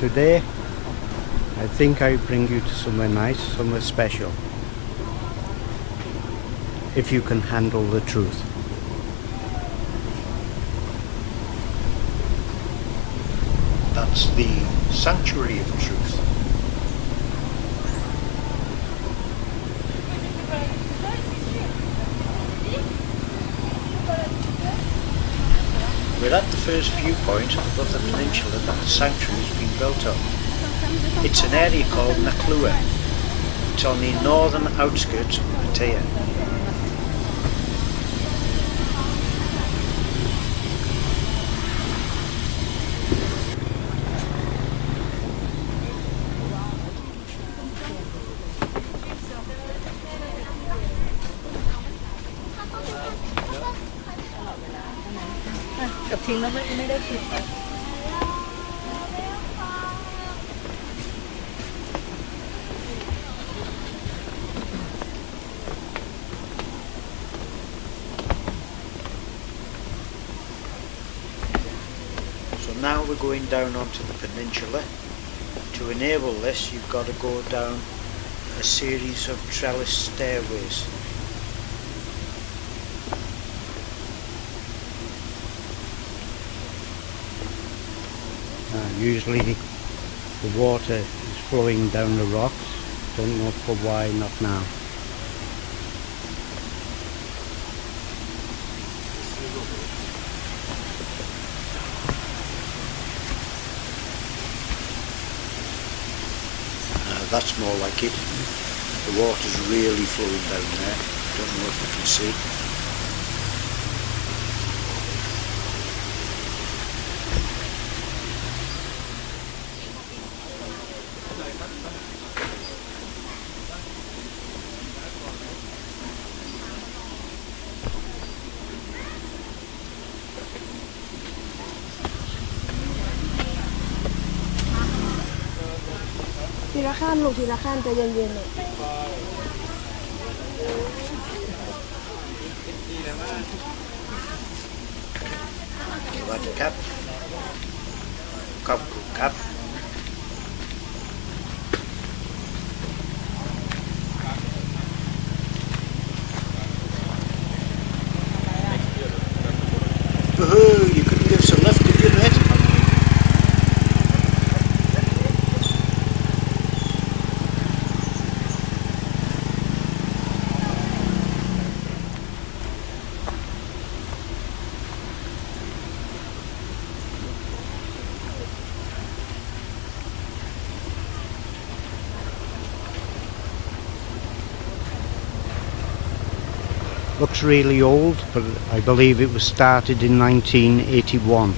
Today I think I bring you to somewhere nice, somewhere special, if you can handle the truth. That's the sanctuary of truth. We're at the first viewpoint above the peninsula that the sanctuary has been built on. It's an area called Naklua. It's on the northern outskirts of Pattaya. So now we're going down onto the peninsula. To enable this, you've got to go down a series of trellis stairways. Usually the water is flowing down the rocks. Don't know for why not now. That's more like it. The water's really flowing down there. Don't know if you can see.ทีละขั้นใจเย็นๆเลย สวัสดีครับขอบคุณครับYou couldn't give some lift, could you, mate? Looks really old, but I believe it was started in 1981.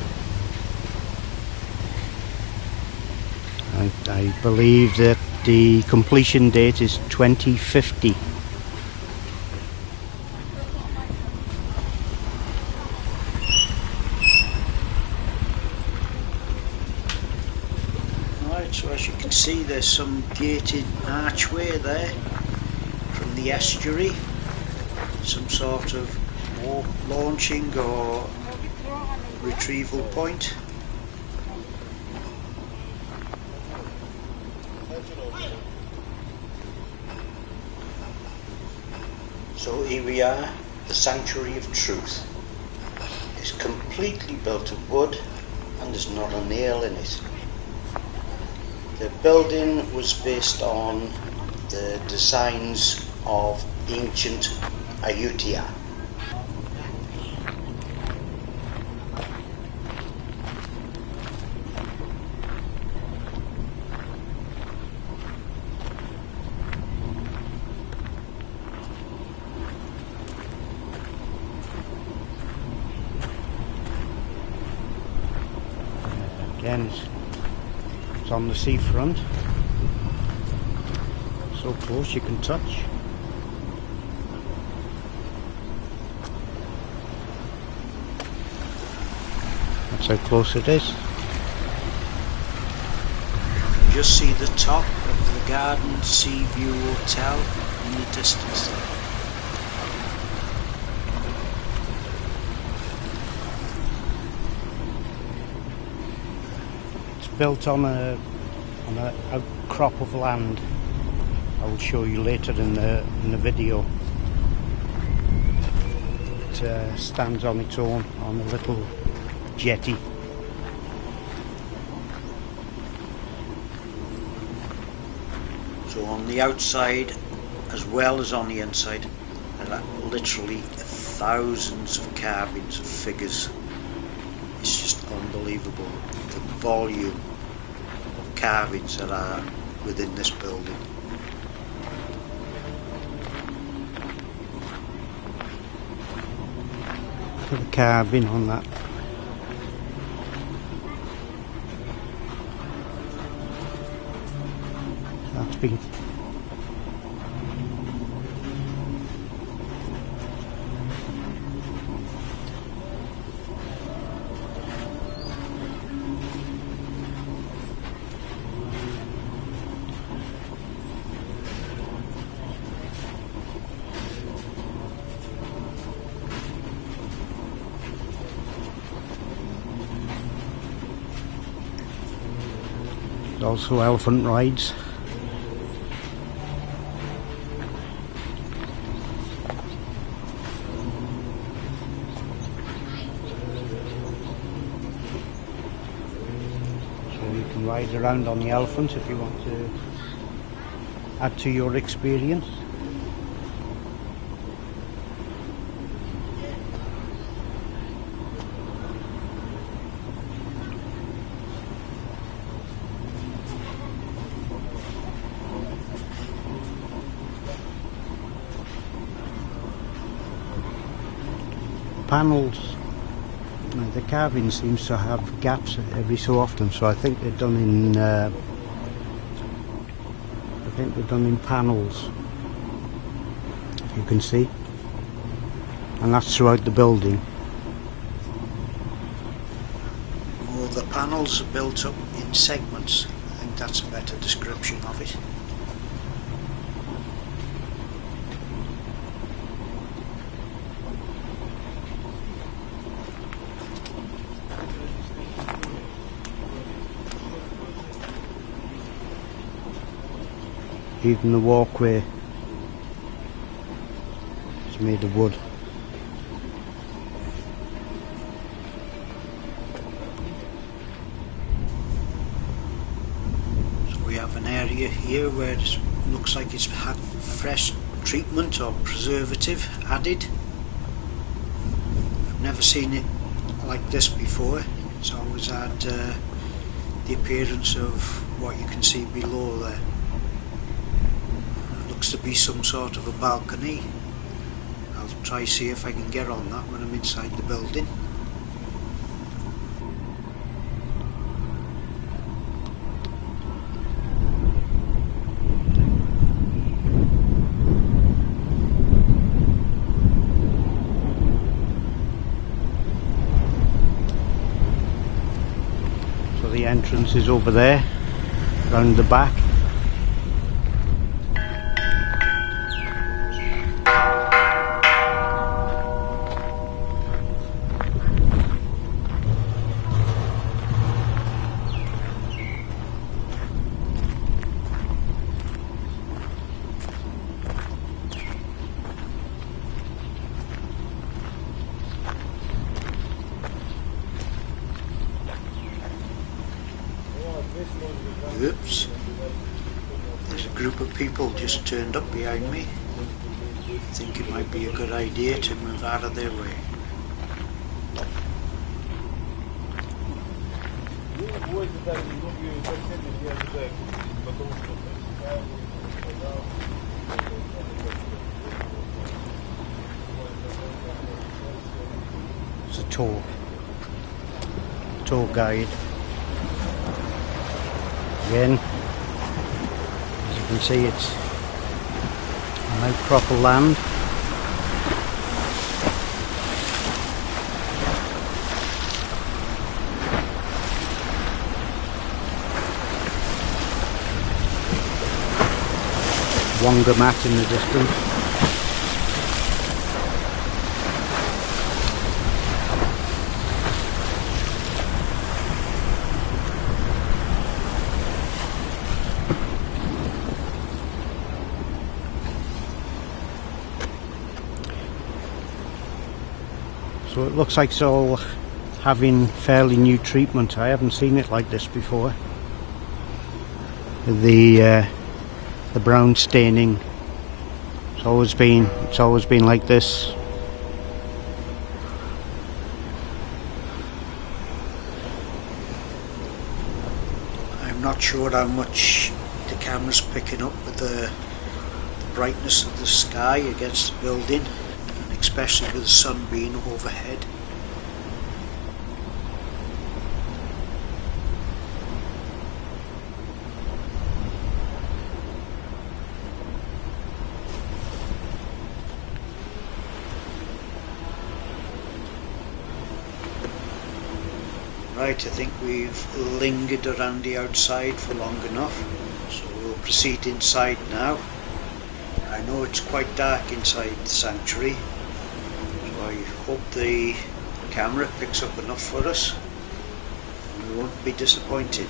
I believe that the completion date is 2050. Right, so as you can see, there's some gated archway there from the estuary. Some sort of launching or retrieval point. So here we are, the Sanctuary of Truth. It's completely built of wood and there's not a nail in it. The building was based on the designs of ancient Ayutthayan. Again, it's on the seafront, so close you can touch. That's how close it is. Just see the top of the Garden Sea View Hotel in the distance there. It's built on a on an outcrop of land. I will show you later in the video. It stands on its own on a little jetty. So on the outside as well as on the inside, there are literally thousands of carvings of figures. It's just unbelievable the volume of carvings that are within this building. Look at the carving on that. That's been also elephant rides. So you can ride around on the elephant if you want to add to your experience. Panels, the carving seems to have gaps every so often, so I think they're done in panels, if you can see, and that's throughout the building. Well, the panels are built up in segments. I think that's a better description of it. Even the walkway is made of wood. So we have an area here where it looks like it's had fresh treatment or preservative added. I've never seen it like this before. It's always had the appearance of what you can see below there. To be some sort of a balcony. I'll try see if I can get on that when I'm inside the building. So the entrance is over there, round the back. Oops. There's a group of people just turned up behind me. I think it might be a good idea to move out of their way. It's a tour guide. Again, as you can see, it's an outcrop of land. Wonga mat in the distance. So it looks like it's all having fairly new treatment. I haven't seen it like this before. The brown staining. It's always been like this. I'm not sure how much the camera's picking up with the brightness of the sky against the building, and especially with the sun being overhead. Right, I think we've lingered around the outside for long enough, so we'll proceed inside now. I know it's quite dark inside the sanctuary, so I hope the camera picks up enough for us and we won't be disappointed.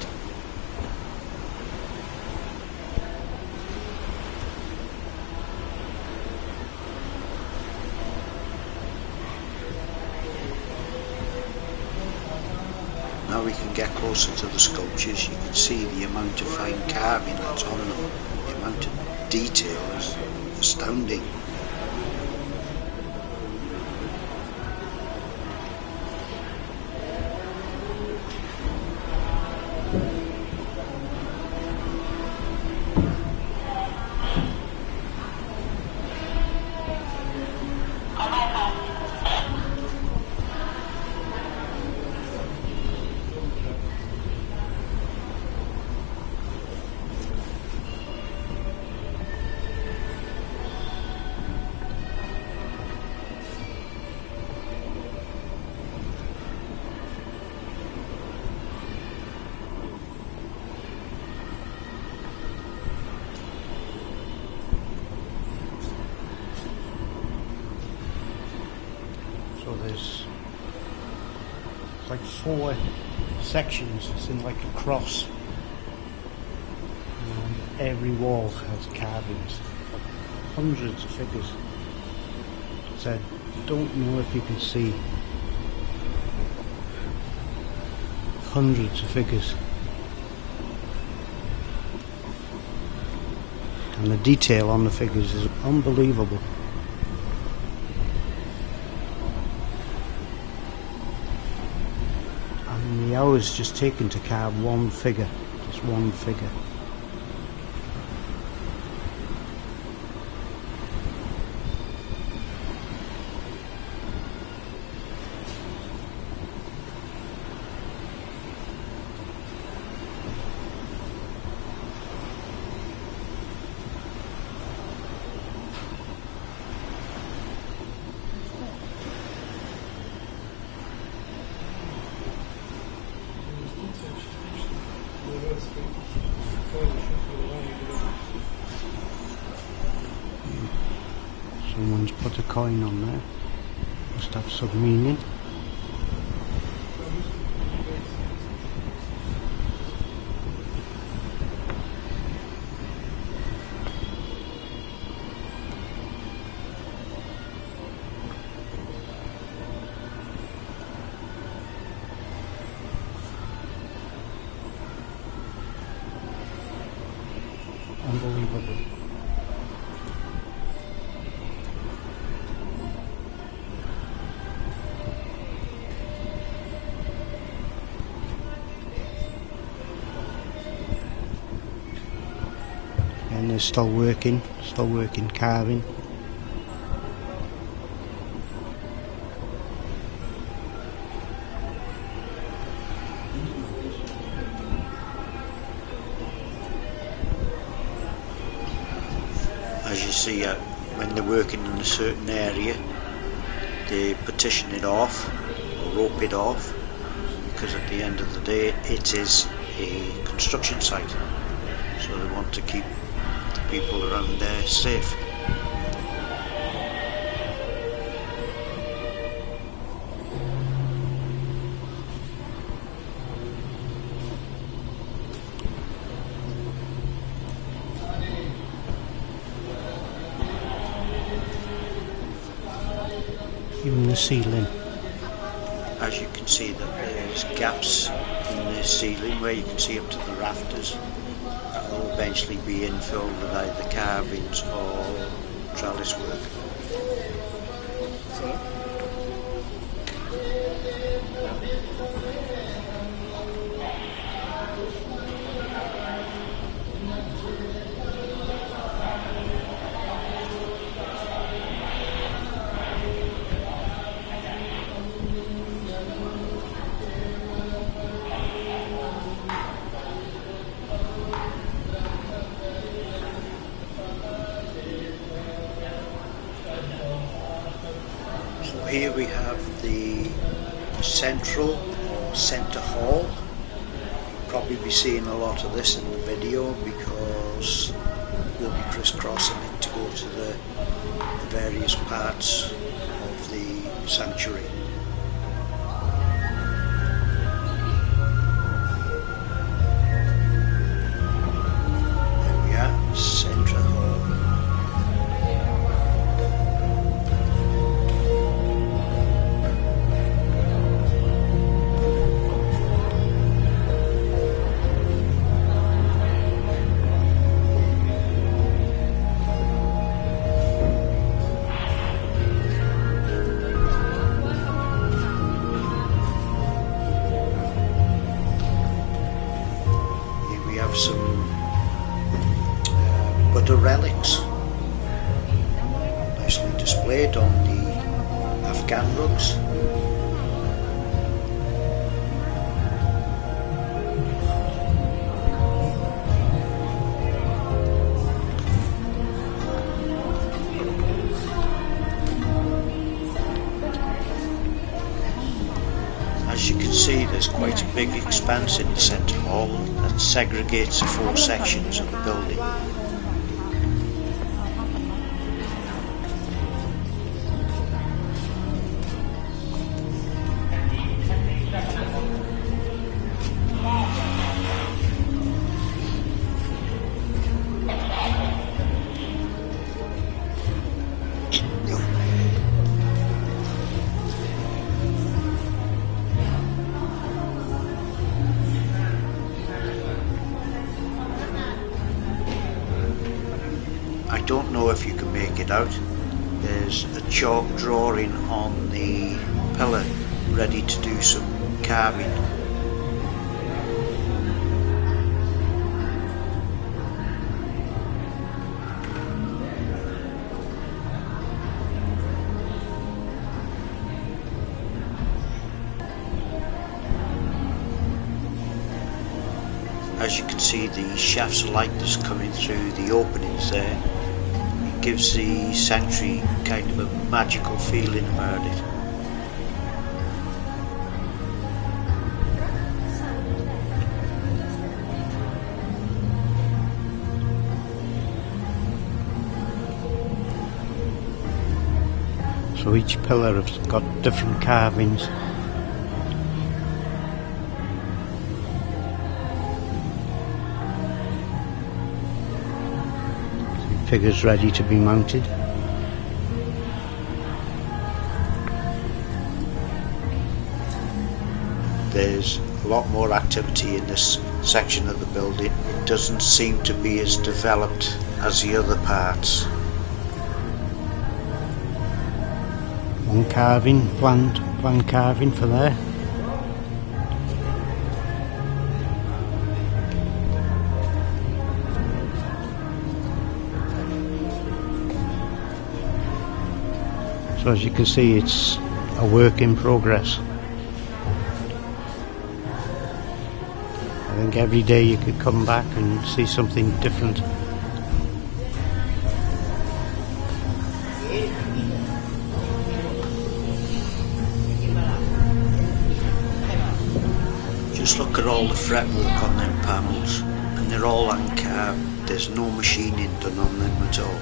Now we can get closer to the sculptures. You can see the amount of fine carving that's on them. The amount of detail is astounding. So there's like 4 sections. It's in like a cross. And every wall has carvings, hundreds of figures. So I don't know if you can see hundreds of figures. And the detail on the figures is unbelievable. And the hours just taken to carve one figure, just one figure. Someone's put a coin on there. Must have some meaning. Unbelievable. And they're still working carving. As you see, when they're working in a certain area, they partition it off or rope it off, because at the end of the day it is a construction site, so they want to keep the people around there safe. Even the ceiling can see that there's gaps in the ceiling where you can see up to the rafters. That will eventually be infilled with either carvings or trellis work. Here we have the central or centre hall. You'll probably be seeing a lot of this in the video because we'll be crisscrossing it to go to the various parts of the sanctuary. There we are, centre hall. Some Buddha relics nicely displayed on the Afghan rugs. As you can see, there's quite a big expanse in the centre hall that segregates the four sections of the building. I don't know if you can make it out. There's a chalk drawing on the pillar ready to do some carving. As you can see, the shafts of light that's coming through the openings there, it gives the sanctuary kind of a magical feeling about it. So each pillar has got different carvings. Figures ready to be mounted. There's a lot more activity in this section of the building. It doesn't seem to be as developed as the other parts. One carving, planned carving for there. So as you can see, it's a work in progress. I think every day you could come back and see something different. Just look at all the fretwork on them panels, and they're all hand carved. There's no machining done on them at all.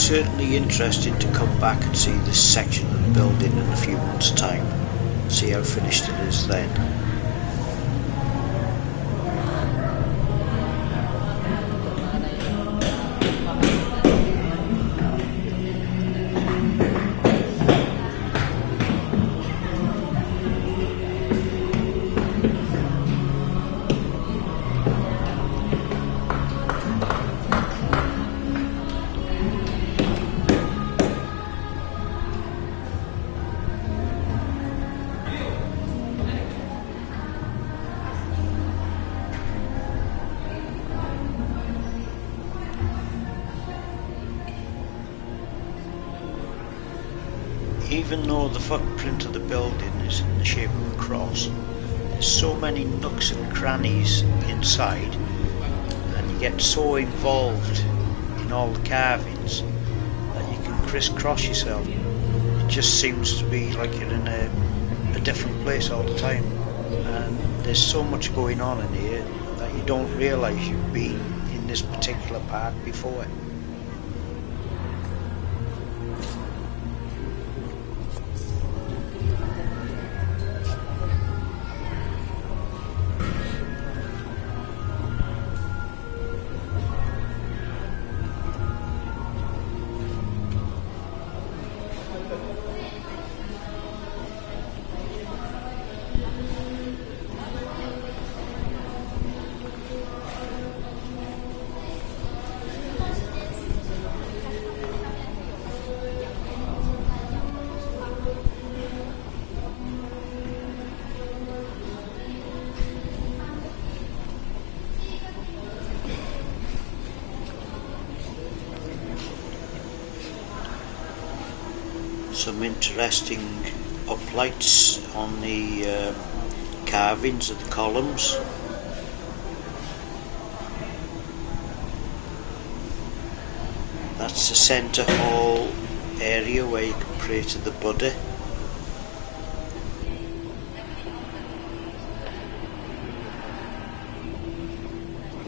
certainly interesting to come back and see this section of the building in a few months' time, see how finished it is then. Even though the footprint of the building is in the shape of a cross, there's so many nooks and crannies inside, and you get so involved in all the carvings that you can crisscross yourself. It just seems to be like you're in a different place all the time, and there's so much going on in here that you don't realise you've been in this particular part before. Some interesting uplights on the carvings of the columns. That's the centre hall area where you can pray to the Buddha.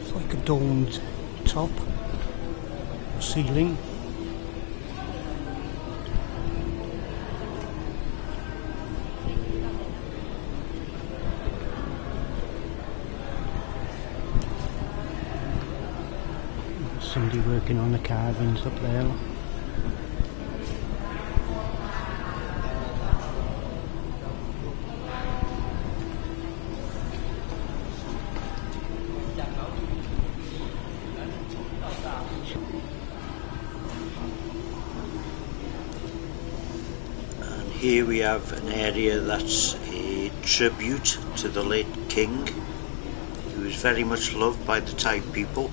It's like a domed top, ceiling. Somebody working on the carvings up there. And here we have an area that's a tribute to the late king. He was very much loved by the Thai people.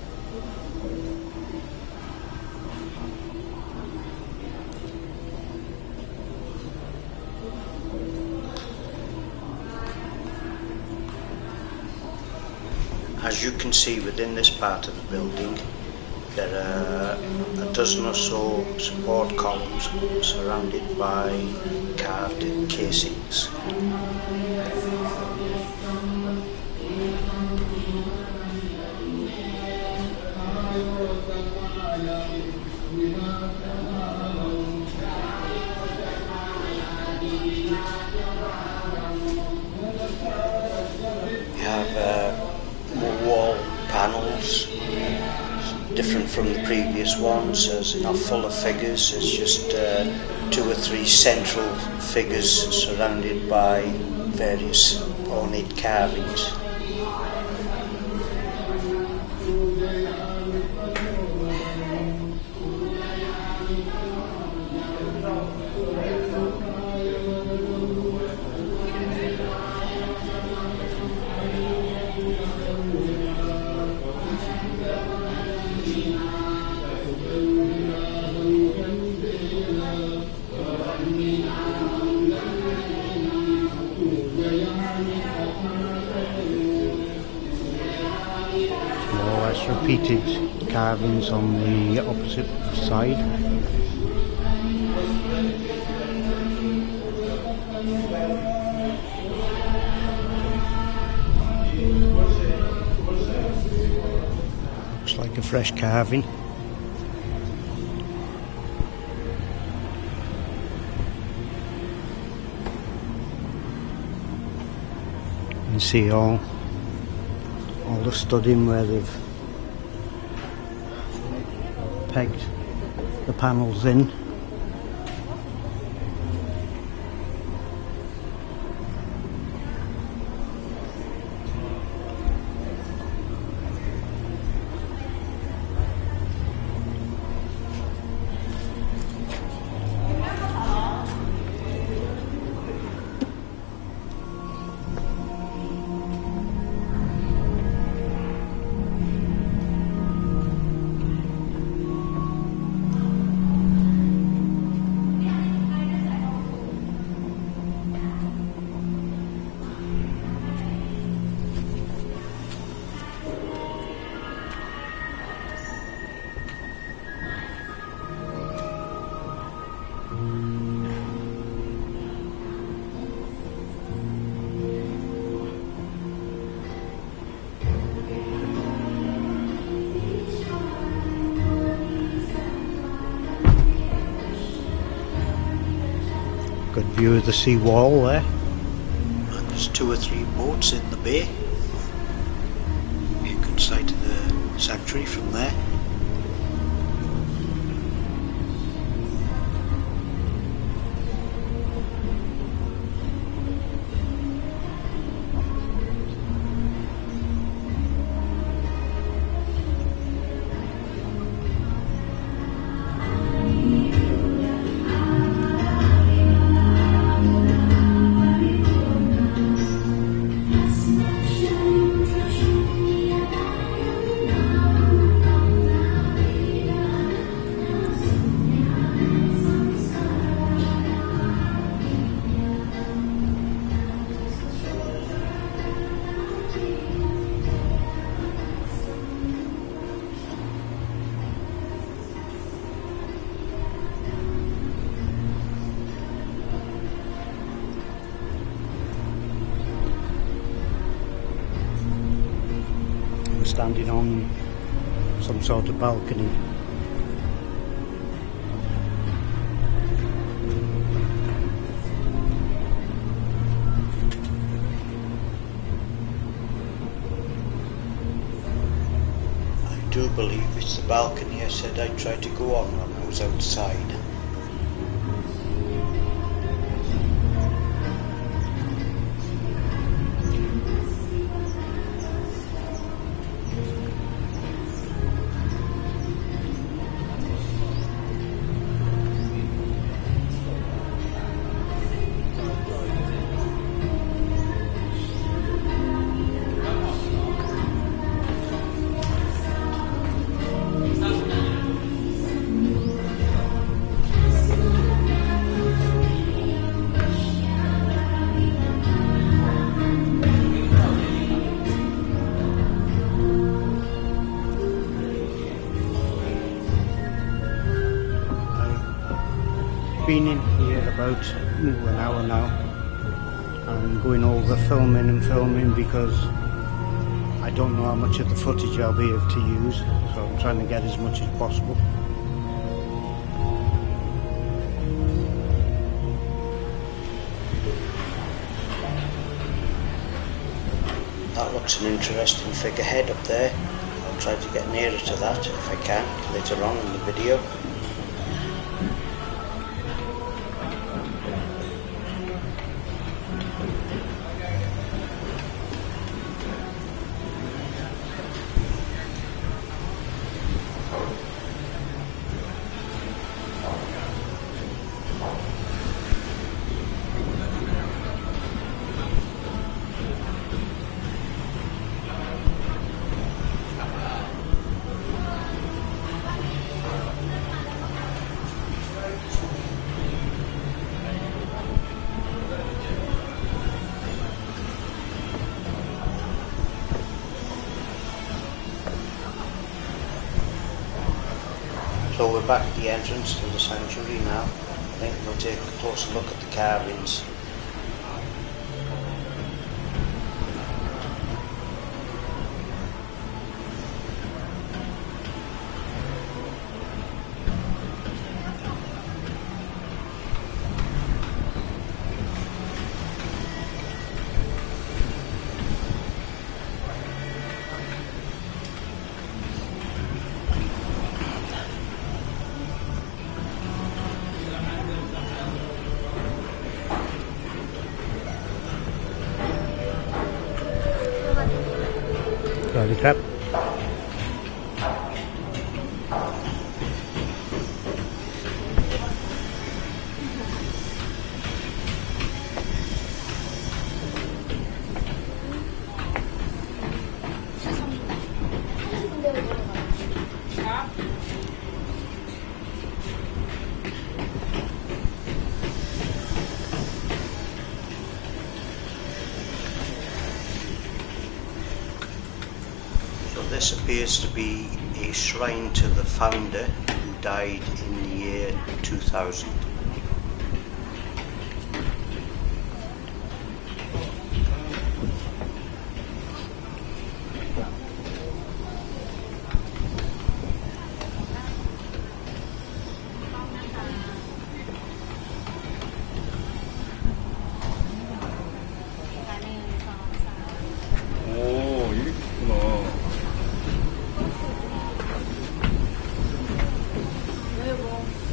As you can see within this part of the building, there are a dozen or so support columns surrounded by carved casings. You have wall panels, different from the previous ones, as not full of figures. It's just 2 or 3 central figures surrounded by various ornate carvings. Repeated carvings on the opposite side. Looks like a fresh carving. can see all the studding where they've pegged the panels in. Good view of the sea wall there. And there's 2 or 3 boats in the bay. You can sight the sanctuary from there. Standing on some sort of balcony. I do believe it's the balcony I said I tried to go on when I was outside. Been in here about an hour now. I'm going over filming and filming because I don't know how much of the footage I'll be able to use, so I'm trying to get as much as possible. That looks an interesting figurehead up there. I'll try to get nearer to that if I can later on in the video. So we're back at the entrance to the sanctuary now. I think we'll take a closer look at the carvings. Bloody crap. This appears to be a shrine to the founder who died in the year 2000. 오, 이렇게 있구나.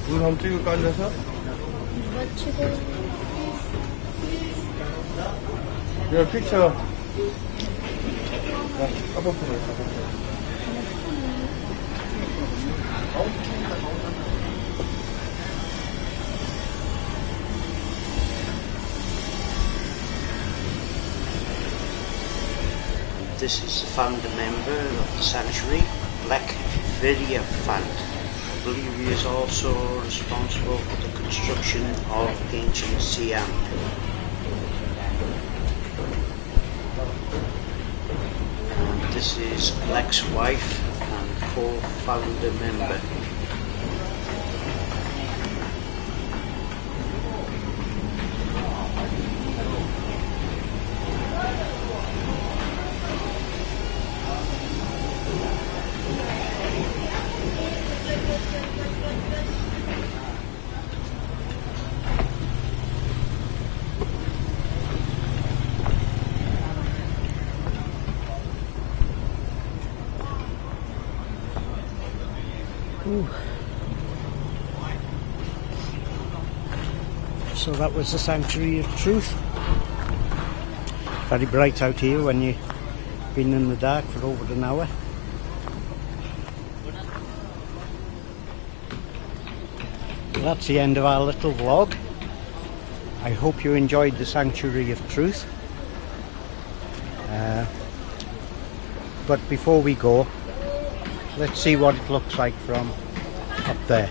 눈 한번 찍을까, 앉아서? 야, 픽처. 야, 까먹기로 해. This is the founder member of the sanctuary, Lek Viriyaphant. I believe he is also responsible for the construction of ancient Siam. And this is Lek's wife and co-founder member. Ooh. So that was the Sanctuary of Truth. Very bright out here when you've been in the dark for over an hour. That's the end of our little vlog. I hope you enjoyed the Sanctuary of Truth. But before we go, let's see what it looks like from up there.